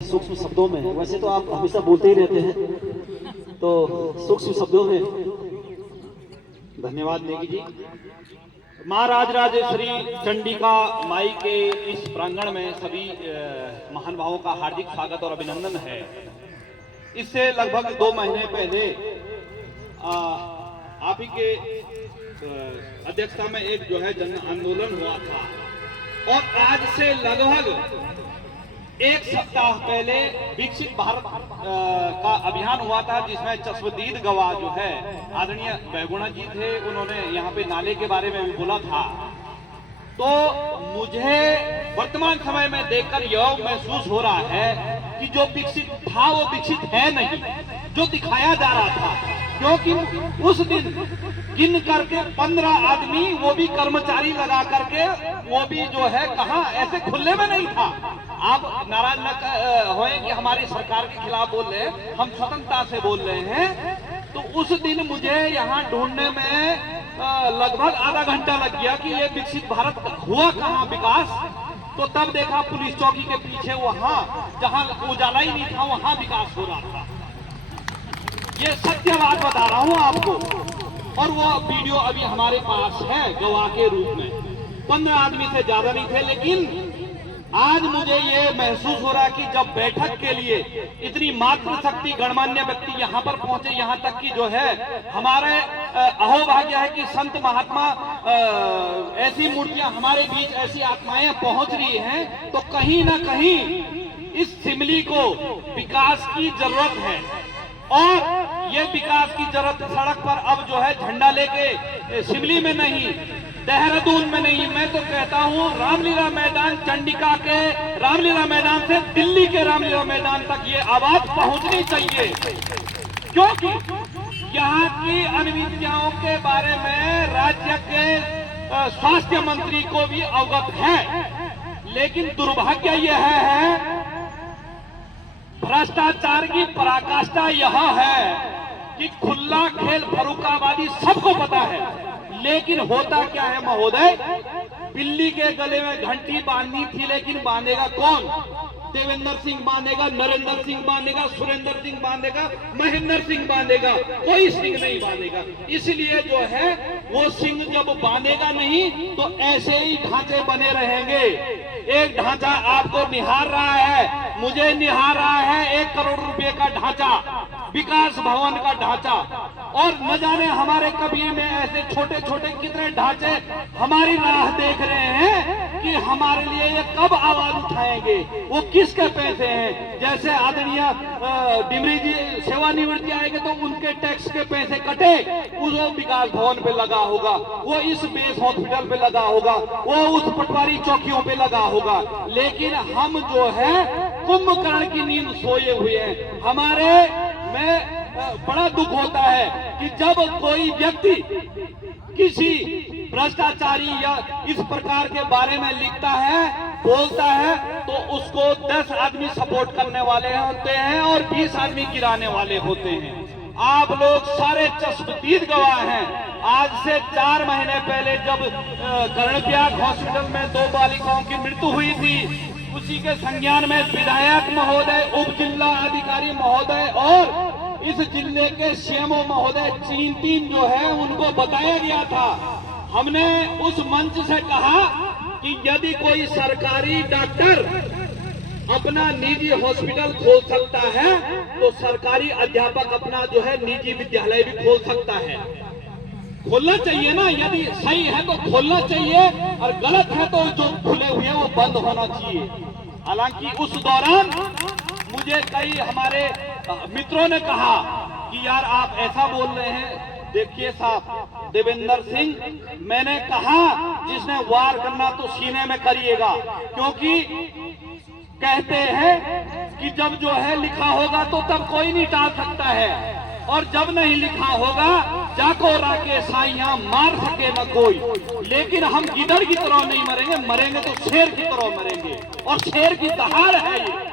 सूक्ष्म शब्दों में, वैसे तो आप हमेशा बोलते ही रहते हैं, तो सूक्ष्म शब्दों में धन्यवाद नेगी जी। माँ राजराजेश्वरी चंडिका माई के इस प्रांगण में सभी महान भावों का हार्दिक स्वागत और अभिनंदन है। इससे लगभग 2 महीने पहले आप ही के अध्यक्षता में एक जो है जन आंदोलन हुआ था, और आज से लगभग 1 सप्ताह पहले विकसित भारत का अभियान हुआ था, जिसमें चश्मदीद गवाह जो है आदरणीय बहुगुणा जी थे, उन्होंने यहाँ पे नाले के बारे में भी बोला था। तो मुझे वर्तमान समय में देखकर यह महसूस हो रहा है कि जो विकसित था वो विकसित है नहीं, जो दिखाया जा रहा था। क्योंकि उस दिन गिन करके 15 आदमी, वो भी कर्मचारी लगा करके, वो भी जो है कहाँ ऐसे खुले में नहीं था। आप नाराज न होए कि हमारी सरकार के खिलाफ बोल रहे हैं, हम स्वतंत्रता से बोल रहे हैं। तो उस दिन मुझे यहाँ ढूंढने में लगभग आधा घंटा लग गया कि ये विकसित भारत हुआ कहाँ विकास। तो तब देखा पुलिस चौकी के पीछे वहां जहां उजाला ही नहीं था, वहां विकास हो रहा था। ये सत्य बात बता रहा हूं आपको, और वो वीडियो अभी हमारे पास है गवाह के रूप में। 15 आदमी से ज्यादा नहीं थे, लेकिन आज मुझे ये महसूस हो रहा है कि जब बैठक के लिए इतनी मातृशक्ति गणमान्य व्यक्ति यहाँ पर पहुंचे, यहाँ तक कि जो है हमारे अहोभाग्य है कि संत महात्मा ऐसी मूर्तियां हमारे बीच, ऐसी आत्माएं पहुंच रही हैं, तो कहीं ना कहीं इस सिमली को विकास की जरूरत है। और ये विकास की जरूरत सड़क पर अब जो है झंडा लेके सिमली में नहीं, देहरादून में नहीं, मैं तो कहता हूँ रामलीला मैदान, चंडिका के रामलीला मैदान से दिल्ली के रामलीला मैदान तक ये आवाज पहुंचनी चाहिए। क्योंकि यहाँ की अनियमितताओं के बारे में राज्य के स्वास्थ्य मंत्री को भी अवगत है, लेकिन दुर्भाग्य यह है, भ्रष्टाचार की पराकाष्ठा यह है कि खुला खेल फर्रुखाबादी सबको पता है, लेकिन होता क्या है महोदय, बिल्ली के गले में घंटी बांधनी थी, लेकिन बांधेगा कौन? देवेंद्र सिंह बांधेगा, नरेंद्र सिंह बांधेगा, सुरेंद्र सिंह बांधेगा, महेंद्र सिंह बांधेगा, कोई सिंह नहीं बांधेगा। इसलिए जो है वो सिंह जब बांधेगा नहीं तो ऐसे ही ढांचे बने रहेंगे। एक ढांचा आपको निहार रहा है, मुझे निहार रहा है 1 करोड़ रुपए का ढांचा, विकास भवन का ढांचा, और न जाने हमारे कबीर में ऐसे छोटे छोटे कितने ढांचे हमारी राह देख रहे हैं कि हमारे लिए ये कब आवाज उठाएंगे, वो किसके पैसे हैं। जैसे आदरणीय डिमरी जी सेवानिवृत्ति आएंगे तो उनके टैक्स के पैसे कटे, वो विकास भवन पे लगा होगा, वो इस बेस हॉस्पिटल पे लगा होगा, वो उस पटवारी चौकियों पे लगा होगा। लेकिन हम जो है कुंभकर्ण की नींद सोए हुए हैं। हमारे में बड़ा दुख होता है कि जब कोई व्यक्ति किसी भ्रष्टाचारी या इस प्रकार के बारे में लिखता है, बोलता है, तो उसको 10 आदमी सपोर्ट करने वाले होते हैं और 20 आदमी गिराने वाले होते हैं। आप लोग सारे चश्मदीद गवाह हैं। आज से 4 महीने पहले जब कर्णप्रयाग हॉस्पिटल में 2 बालिकाओं की मृत्यु हुई थी, उसी के संज्ञान में विधायक महोदय, उप जिला अधिकारी महोदय और इस जिले के सीएमओ महोदय 3 जो है उनको बताया गया था। हमने उस मंच से कहा कि यदि कोई सरकारी डॉक्टर अपना निजी हॉस्पिटल खोल सकता है, तो सरकारी अध्यापक अपना जो है निजी विद्यालय भी खोल सकता है। खोलना चाहिए ना, यदि सही है तो खोलना चाहिए, और गलत है तो जो खुले हुए हैं वो बंद होना चाहिए। हालांकि उस दौरान मुझे कई हमारे मित्रों ने कहा कि यार आप ऐसा बोल रहे हैं। देखिए साहब, देवेंद्र सिंह, मैंने कहा जिसने वार करना तो सीने में करिएगा, क्योंकि कहते हैं कि जब जो है लिखा होगा तो तब कोई नहीं टाल सकता है, और जब नहीं लिखा होगा जाको राके साइयां मार सके न कोई। लेकिन हम गिदड़ की तरह नहीं मरेंगे, मरेंगे तो शेर की तरह मरेंगे। और शेर की दहाड़ है ये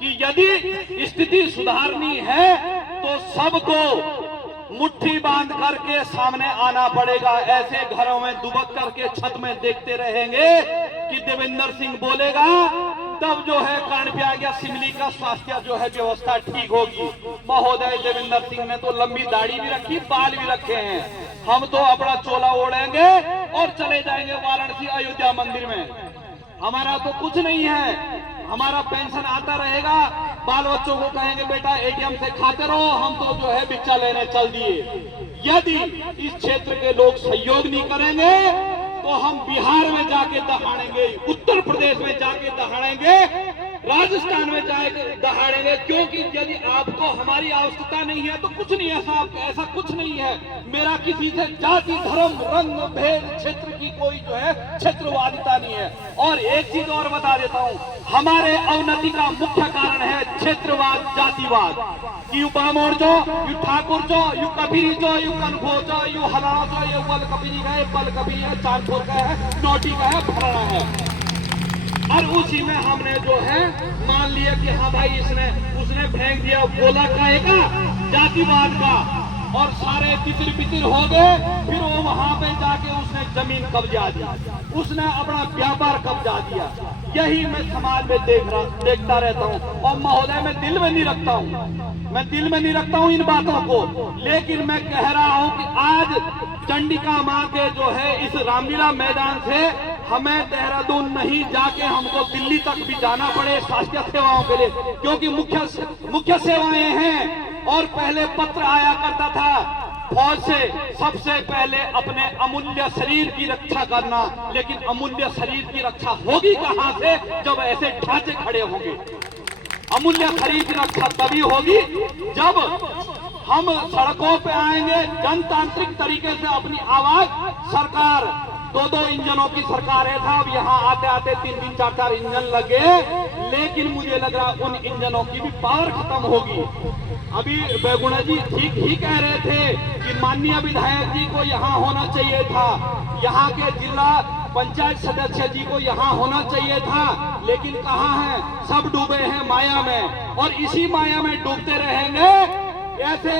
कि यदि स्थिति सुधारनी है तो सबको मुट्ठी बांध करके सामने आना पड़ेगा। ऐसे घरों में दुबक करके छत में देखते रहेंगे कि देवेंद्र सिंह बोलेगा, तब जो है कर्णप्रयाग या सिमली का स्वास्थ्य जो है व्यवस्था ठीक होगी। महोदय देवेंद्र सिंह ने तो लंबी दाढ़ी भी रखी, बाल भी रखे हैं। हम तो अपना चोला ओढ़ेंगे और चले जाएंगे वाराणसी अयोध्या मंदिर में। हमारा तो कुछ नहीं है, हमारा पेंशन आता रहेगा। बाल बच्चों को कहेंगे बेटा एटीएम से खाते रहो, हम तो जो है भिक्षा लेने चल दिए। यदि इस क्षेत्र के लोग सहयोग नहीं करेंगे तो हम बिहार में जाके दहाड़ेंगे, उत्तर प्रदेश में जाके दहाड़ेंगे, राजस्थान में जाके दहाड़ेंगे। क्योंकि यदि आपको हमारी आवश्यकता नहीं है तो कुछ नहीं, ऐसा कुछ नहीं है। मेरा किसी से जाति धर्म रंग भेद क्षेत्र की कोई जो है क्षेत्रवादिता नहीं है। और एक चीज और बता देता हूँ, हमारे अवनति का मुख्य कारण है क्षेत्रवाद, जातिवाद। यू बामोर जो, यू ठाकुर जो, यू कबीरी जो, यू कनखो जो, यू हलाना जो, ये बल कबीरी का है, बल कबीरी है, चांदपुर का है, नोटी का है, फलाना है। और उसी में हमने जो है मान लिया कि हाँ भाई उसने फेंक दिया बोला कहेगा जातिवाद का, और सारे तितिर बितिर हो गए। फिर वो वहां पे जाके उसने जमीन कब्जा दिया, उसने अपना व्यापार कब्जा दिया। यही मैं समाज में देखता रहता हूँ। और महोदय मैं दिल में नहीं रखता हूँ, इन बातों को। लेकिन मैं कह रहा हूँ कि आज चंडिका माँ के जो है इस रामलीला मैदान से हमें देहरादून नहीं जाके हमको दिल्ली तक भी जाना पड़े स्वास्थ्य सेवाओं के लिए, क्योंकि मुख्य सेवाएं हैं। और पहले पत्र आया करता था फौज से, सबसे पहले अपने अमूल्य शरीर की रक्षा करना। लेकिन अमूल्य शरीर की रक्षा होगी कहां से जब ऐसे ढांचे खड़े होंगे। अमूल्य शरीर की रक्षा तभी होगी जब हम सड़कों पे आएंगे जनतांत्रिक तरीके से अपनी आवाज। सरकार 2-2 इंजनों की सरकार है था, अब यहाँ आते आते 3-3, 4-4 इंजन लगे। लेकिन मुझे लग रहा उन इंजनों की भी पावर खत्म होगी। अभी बैगुणा जी ठीक ही कह रहे थे कि माननीय विधायक जी को यहाँ होना चाहिए था, यहाँ के जिला पंचायत सदस्य जी को यहाँ होना चाहिए था। लेकिन कहाँ है, सब डूबे हैं माया में, और इसी माया में डूबते रहेंगे। ऐसे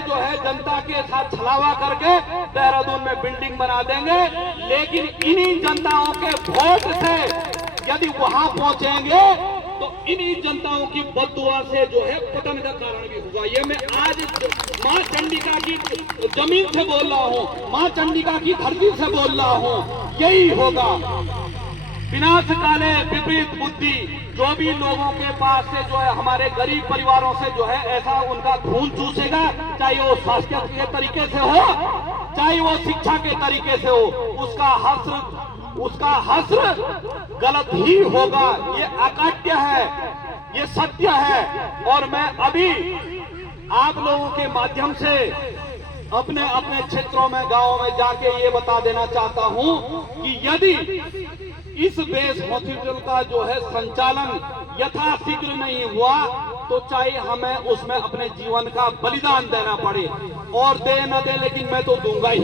जो है जनता के साथ छलावा करके देहरादून में बिल्डिंग बना देंगे। लेकिन इन्हीं जनताओं के वोट से यदि वहां पहुंचेंगे तो इन्हीं जनताओं की बददुआ से जो है पतन का कारण भी होगा। ये मैं आज माँ चंडिका की जमीन से बोल रहा हूँ, माँ चंडिका की धरती से बोल रहा हूँ, यही होगा। विनाश काले विपरीत बुद्धि, जो भी लोगों के पास से जो है हमारे गरीब परिवारों से जो है ऐसा उनका खून चूसेगा, चाहे वो स्वास्थ्य के तरीके से हो, चाहे वो शिक्षा के तरीके से हो, उसका हस्र गलत ही होगा। ये अकाट्य है, ये सत्य है। और मैं अभी आप लोगों के माध्यम से अपने अपने क्षेत्रों में, गांवों में जाके ये बता देना चाहता हूं कि यदि इस बेस हॉस्पिटल का जो है संचालन यथाशीघ्र नहीं हुआ तो चाहे हमें उसमें अपने जीवन का बलिदान देना पड़े, और दे न दे लेकिन मैं तो दूंगा ही।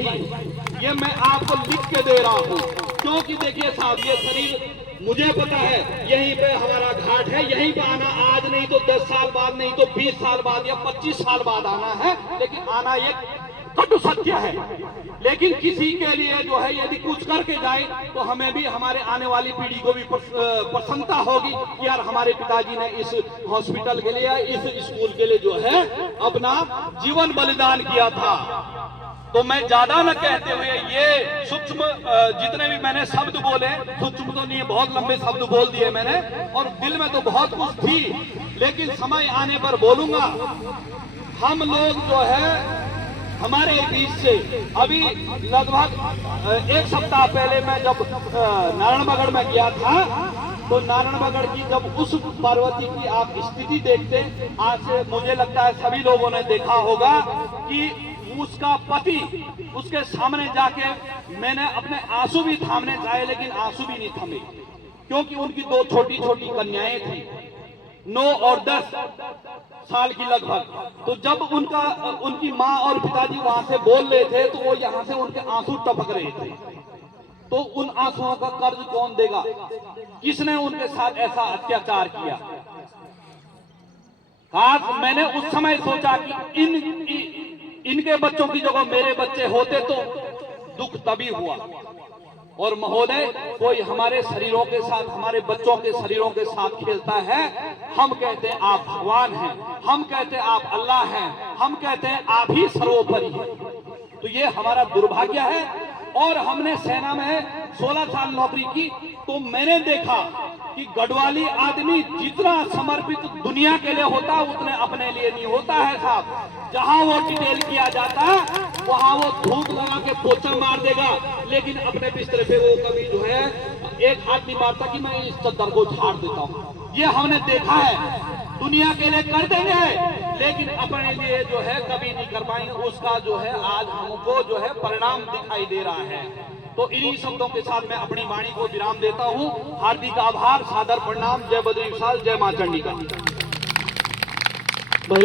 ये मैं आपको लिख के दे रहा हूँ, क्योंकि देखिए साहब, ये शरीर मुझे पता है यहीं पे हमारा घाट है, यहीं पे आना आज नहीं तो 10 साल बाद, नहीं तो 20 साल बाद या 25 साल बाद आना है। लेकिन आना ये कटु सत्य है। लेकिन किसी के लिए जो है यदि कुछ करके जाए तो हमें भी, हमारे आने वाली पीढ़ी को भी प्रसन्नता होगी कि यार हमारे पिताजी ने इस हॉस्पिटल के लिए, इस स्कूल के लिए जो है अपना जीवन बलिदान किया था। तो मैं ज्यादा न कहते हुए ये सूक्ष्म जितने भी मैंने शब्द बोले, सूक्ष्म तो नहीं, बहुत लंबे शब्द बोल दिए मैंने, और दिल में तो बहुत कुछ थी, लेकिन समय आने पर बोलूंगा। हम लोग जो है हमारे बीच से अभी लगभग 1 सप्ताह पहले मैं जब नारायणबगड़ में गया था, तो नारायणबगड़ की जब उस पार्वती की आप स्थिति देखते, आज से मुझे लगता है सभी लोगों ने देखा होगा कि उसका पति उसके सामने जाके मैंने अपने आंसू भी थामने चाहे, लेकिन आंसू भी नहीं थमे, क्योंकि उनकी 2 छोटी छोटी कन्याएं थी, 9 और 10 साल की लगभग। तो जब उनकी माँ और पिताजी वहां से बोल रहे थे तो वो यहाँ से उनके आंसू टपक रहे थे। तो उन आंसुओं का कर्ज कौन देगा? किसने उनके साथ ऐसा अत्याचार किया? काश मैंने उस समय सोचा कि इनके बच्चों की जगह मेरे बच्चे होते तो दुख तभी हुआ। और महोदय, कोई हमारे शरीरों के साथ, हमारे बच्चों के शरीरों के साथ खेलता है, हम कहते हैं आप भगवान हैं, हम कहते हैं आप अल्लाह हैं, हम कहते हैं आप ही सर्वोपरि हैं। तो ये हमारा दुर्भाग्य है। और हमने सेना में 16 साल नौकरी की, तो मैंने देखा कि गढ़वाली आदमी जितना समर्पित दुनिया के लिए होता उतने अपने लिए नहीं होता है साहब। जहां वो डिटेल किया जाता वहां वो धूप लगा के पोछा मार देगा, लेकिन अपने बिस्तर पे वो कभी जो है एक हाथ नहीं मारता कि मैं इस चद्दर को झाड़ देता हूँ। ये हमने देखा है। दुनिया के लिए कर देंगे, लेकिन अपने लिए जो है कभी नहीं कर पाएंगे। उसका जो है आज हमको जो है परिणाम दिखाई दे रहा है। तो इन्हीं शब्दों के साथ मैं अपनी वाणी को विराम देता हूँ। हार्दिक आभार, सादर प्रणाम। जय बद्री विशाल, जय मां चंडी का।